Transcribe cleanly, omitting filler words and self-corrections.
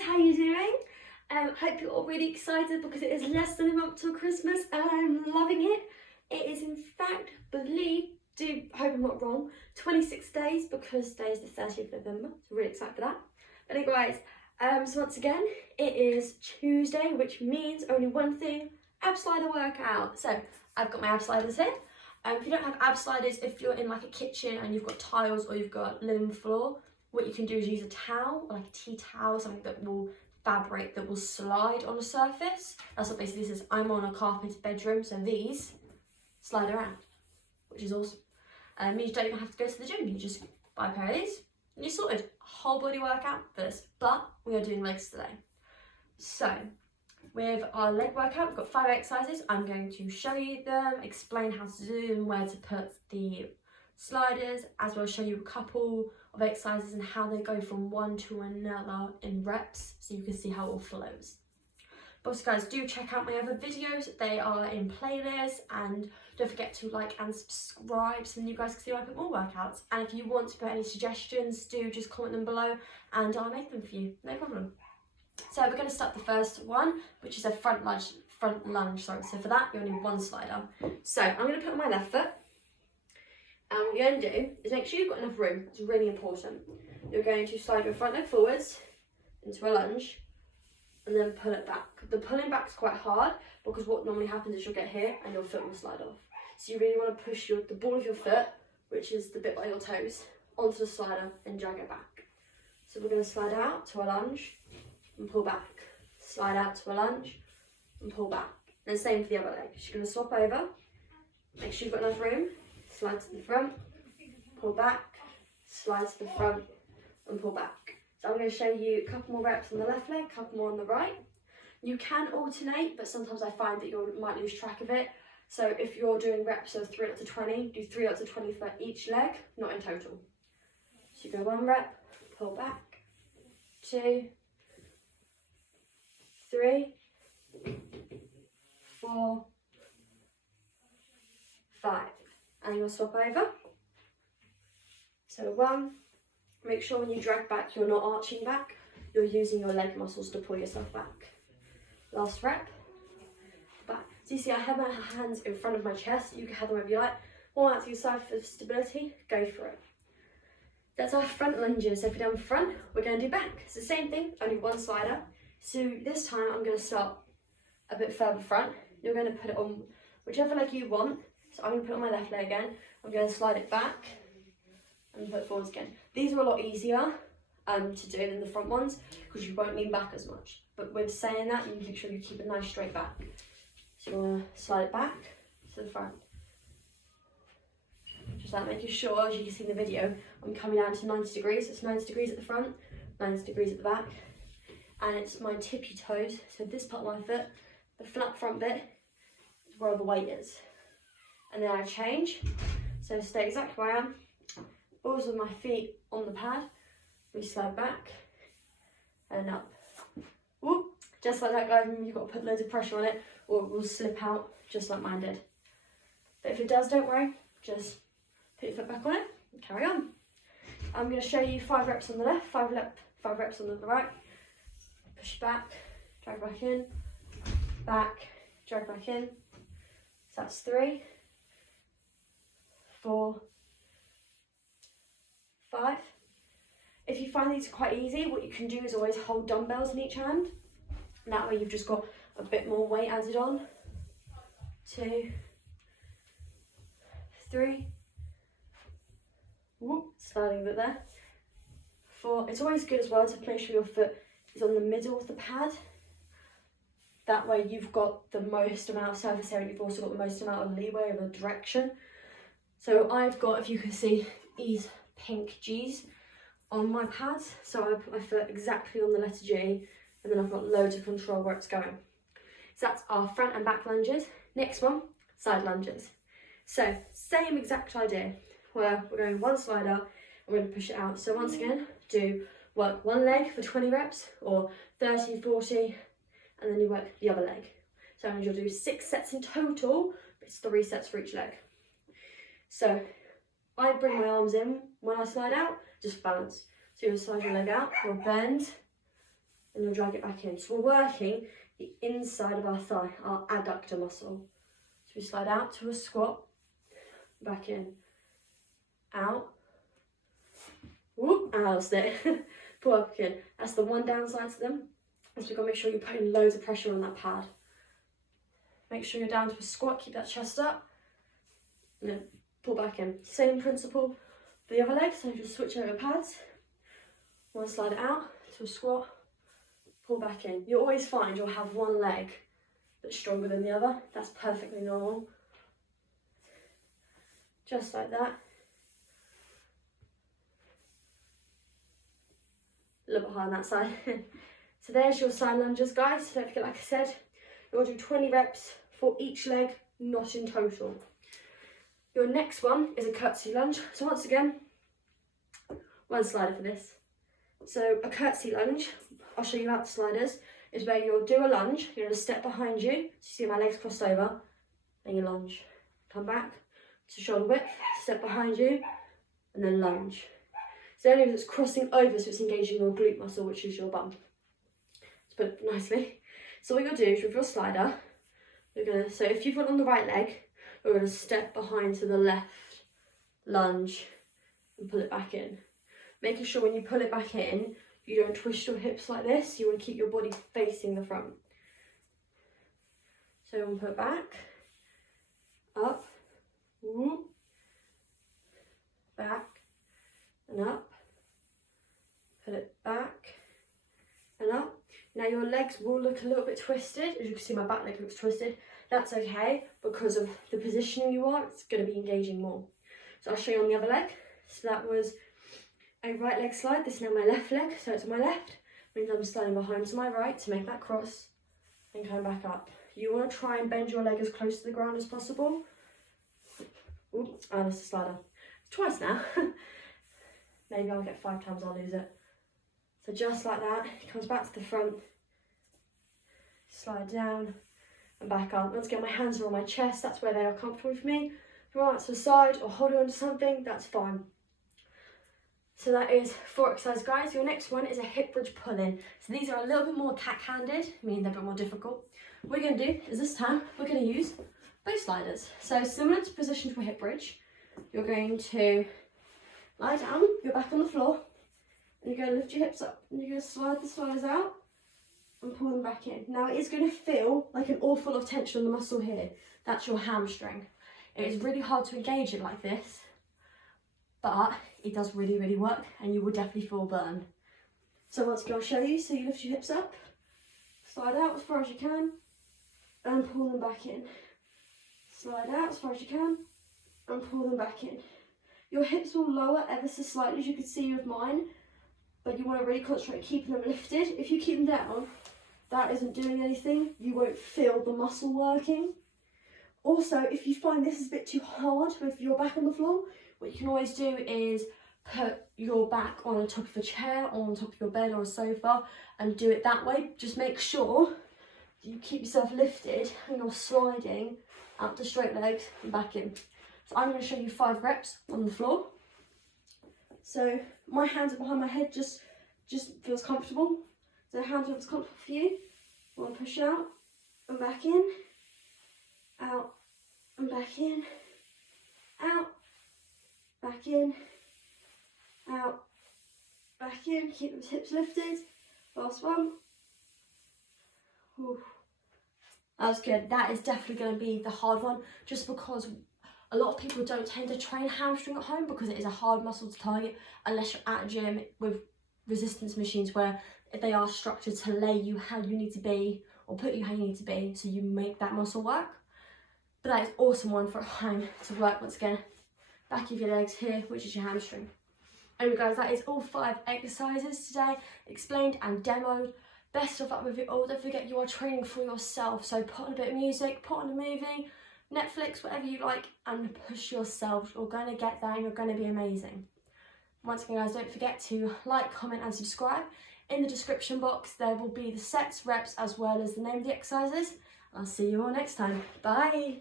guys, how are you doing? Hope you're all really excited because it is less than a month till Christmas and I'm loving it. It is in fact, hope I'm not wrong, 26 days because today is the 30th of November, so really excited for that. But anyway guys, so once again, it is Tuesday, which means only one thing, ab slider workout. So I've got my ab sliders here. If you don't have ab sliders, if you're in like a kitchen and you've got tiles or you've got linen floor, what you can do is use a towel, or like a tea towel, something that will fabric that will slide on a surface. That's what basically this is. I'm on a carpeted bedroom, so these slide around, which is awesome. You don't even have to go to the gym, you just buy a pair of these and you're sorted. Whole body workout for this, but we are doing legs today. So with our leg workout, we've got 5 exercises. I'm going to show you them, explain how to do them, where to put the sliders, as well as show you a couple of exercises and how they go from one to another in reps, so you can see how it all flows. But also guys, do check out my other videos. They are in playlists, and don't forget to like and subscribe so then you guys can see when I put more workouts. And if you want to put any suggestions, do just comment them below and I'll make them for you, no problem. So we're going to start the first one, which is a front lunge. So for that you only need one slider. So I'm going to put on my left foot, and what you're going to do is make sure you've got enough room. It's really important. You're going to slide your front leg forwards into a lunge and then pull it back. The pulling back is quite hard because what normally happens is you'll get here and your foot will slide off. So you really want to push the ball of your foot, which is the bit by your toes, onto the slider and drag it back. So we're going to slide out to a lunge and pull back. Slide out to a lunge and pull back. And the same for the other leg. So you're going to swap over, make sure you've got enough room, slide to the front, pull back, slide to the front and pull back. So I'm going to show you a couple more reps on the left leg, a couple more on the right. You can alternate, but sometimes I find that you might lose track of it. So if you're doing reps of 3 up to 20, do 3 up to 20 for each leg, not in total. So you go 1 rep, pull back, 2, 3, 4, 5. And you'll swap over. So 1, make sure when you drag back, you're not arching back, you're using your leg muscles to pull yourself back. Last rep, back. So you see I have my hands in front of my chest, you can have them wherever you like. One out to your side for stability, go for it. That's our front lunges. So if we're down front, we're going to do back. It's the same thing, only 1 slider. So this time I'm going to start a bit further front. You're going to put it on whichever leg you want. So I'm going to put it on my left leg again. I'm going to slide it back and put it forwards again. These are a lot easier to do than the front ones because you won't lean back as much. But with saying that, you make sure you keep it nice straight back. So you want to slide it back to the front. Just like making sure, as you can see in the video, I'm coming down to 90 degrees. So it's 90 degrees at the front, 90 degrees at the back. And it's my tippy toes, so this part of my foot, the flat front bit, is where the weight is. And then I change, so stay exactly where I am. Balls of my feet on the pad, we slide back and up. Whoop. Just like that, guys, you've got to put loads of pressure on it or it will slip out just like mine did. But if it does, don't worry, just put your foot back on it and carry on. I'm going to show you 5 reps on the left, 5 reps on the right. Push back, drag back in, back, drag back in. So that's 3, 4, 5. If you find these quite easy, what you can do is always hold dumbbells in each hand. And that way you've just got a bit more weight added on. 2, 3. Whoop, sliding a bit there. 4. It's always good as well to make sure your foot is on the middle of the pad. That way you've got the most amount of surface area, you've also got the most amount of leeway of a direction. So I've got, if you can see, these pink G's on my pads. So I put my foot exactly on the letter G, and then I've got loads of control where it's going. So that's our front and back lunges. Next one, side lunges. So same exact idea, where we're going 1 slider and we're going to push it out. So once again, work 1 leg for 20 reps or 30, 40, and then you work the other leg. So you'll do 6 sets in total, but it's 3 sets for each leg. So I bring my arms in when I slide out, just balance. So you'll slide your leg out, you'll bend, and you'll drag it back in. So we're working the inside of our thigh, our adductor muscle. So we slide out to a squat, back in, out, whoop, out, stay, pull up again. That's the one downside to them. So you've got to make sure you're putting loads of pressure on that pad. Make sure you're down to a squat, keep that chest up, and then pull back in. Same principle for the other leg, so just switch over pads. One slide it out to a squat, pull back in. You'll always find you'll have one leg that's stronger than the other. That's perfectly normal. Just like that. A little bit higher on that side. So there's your side lunges, guys. Don't forget, like I said, you're going to do 20 reps for each leg, not in total. Your next one is a curtsey lunge. So once again, one slider for this. So a curtsey lunge, I'll show you out the sliders, is where you'll do a lunge, you're going to step behind you, so you see my legs crossed over, then you lunge. Come back to shoulder width, step behind you, and then lunge. So the only it's crossing over, so it's engaging your glute muscle, which is your bum. To put it nicely. So what you'll do is with your slider, you're going to, so if you've got on the right leg, we're going to step behind to the left, lunge, and pull it back in. Making sure when you pull it back in, you don't twist your hips like this. You want to keep your body facing the front. So we'll put it back, up, whoop, back, and up. Put it back, and up. Now your legs will look a little bit twisted. As you can see, my back leg looks twisted. That's okay, because of the positioning you are, it's going to be engaging more. So I'll show you on the other leg. So that was a right leg slide. This is now my left leg, so it's my left. Means I'm sliding behind to my right to make that cross, and coming back up. You want to try and bend your leg as close to the ground as possible. Ooh, and it's a slider. Twice now. Maybe I'll get 5 times, I'll lose it. So just like that, it comes back to the front, slide down and back up. Once again, my hands are on my chest, that's where they are comfortable for me. If you want to the side or holding on to something, that's fine. So that is 4 exercises, guys. Your next one is a hip bridge pull-in. So these are a little bit more tack-handed, meaning they're a bit more difficult. What we're going to do is this time, we're going to use both sliders. So similar to position to a hip bridge, you're going to lie down, you're back on the floor, and you're going to lift your hips up, and you're going to slide the sliders out and pull them back in. Now it is going to feel like an awful lot of tension on the muscle here. That's your hamstring. It is really hard to engage it like this, but it does really, really work, and you will definitely feel burn. So once again, I'll show you. So you lift your hips up, slide out as far as you can, and pull them back in. Slide out as far as you can, and pull them back in. Your hips will lower ever so slightly, as you can see with mine, but you want to really concentrate on keeping them lifted. If you keep them down, that isn't doing anything. You won't feel the muscle working. Also, if you find this is a bit too hard with your back on the floor, what you can always do is put your back on the top of a chair or on top of your bed or a sofa and do it that way. Just make sure you keep yourself lifted and you're sliding out to straight legs and back in. So I'm going to show you 5 reps on the floor. So my hands are behind my head, just feels comfortable. So hands are comfortable for you. You want to push out and back in, out and back in, out, back in, out, back in. Keep those hips lifted. Last one. Ooh. That was good. That is definitely going to be the hard one, just because a lot of people don't tend to train hamstring at home because it is a hard muscle to target unless you're at a gym with resistance machines where they are structured to lay you how you need to be or put you how you need to be so you make that muscle work. But that is awesome one for at home to work. Once again, back of your legs here, which is your hamstring. Anyway guys, that is all 5 exercises today, explained and demoed. Best of luck with it all. Don't forget you are training for yourself, so put on a bit of music, put on a movie, Netflix, whatever you like, and push yourself. You're going to get there and you're going to be amazing. Once again guys, don't forget to like, comment and subscribe. In the description box there will be the sets, reps, as well as the name of the exercises. I'll see you all next time. Bye!